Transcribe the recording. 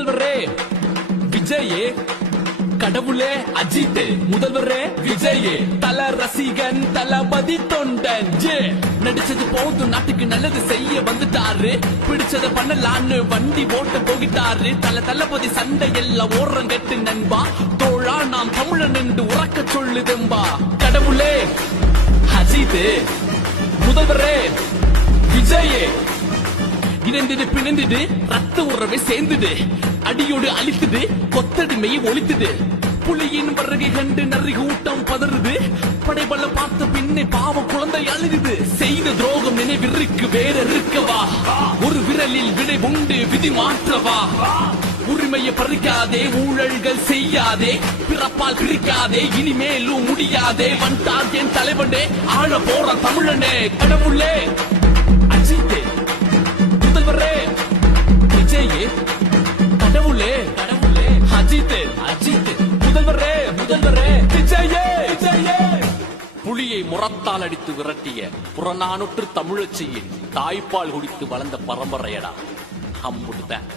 முதல்வரே விஜயே, கடவுளே அஜித், முதல்வரே விஜயே, தல ரசிகன் தளபதி தொண்டன், நடிச்சது போதும் நாட்டுக்கு நல்லது செய்ய வந்துட்டாரு, பிடிச்சத பண்ணலான்னு வண்டி ஓட்ட போகிட்டாரு, தளபதி சண்டை எல்லாம் ஓரம் கட்டு நண்பா, தோழா நாம் தமிழன் என்று உறக்க சொல்லுதெம்பா, கடவுளே அஜித், முதல்வரே விஜயே, இணைந்தது பிணைந்தது ரத்த உறவை சேர்ந்தது, அடியோடு அழித்தது கொத்தடிமையை ஒழித்தது, புலியின் வருகை கண்டு நரி கூட்டம் பதறுது, படைபல பார்த்த பின்னே பாவ குழந்தை அழுகுது, செய்த துரோகம் நினைவிற்கு வேற இருக்கவா, ஒரு விரலில் விடை உண்டு விதி மாற்றவா, உரிமையை பறிக்காதே ஊழல்கள் செய்யாதே, பிறப்பால் பிரிக்காதே இனிமேலும் முடியாதே, வந்தார் என் தலைவனே ஆழ போற தமிழனே, கடவுளே அஜித்தே, முதல்வரே விஜயே, கடவுளே கடவுளே அஜித் அஜித், முதல்வரே முதல்வரே விஜயே விஜயே, புலியை முரத்தால் அடித்து விரட்டிய புறநானூற்று தமிழச்சியின் தாய்ப்பால் குடித்து வளர்ந்த பரம்பரையடா அம்புடுதான்.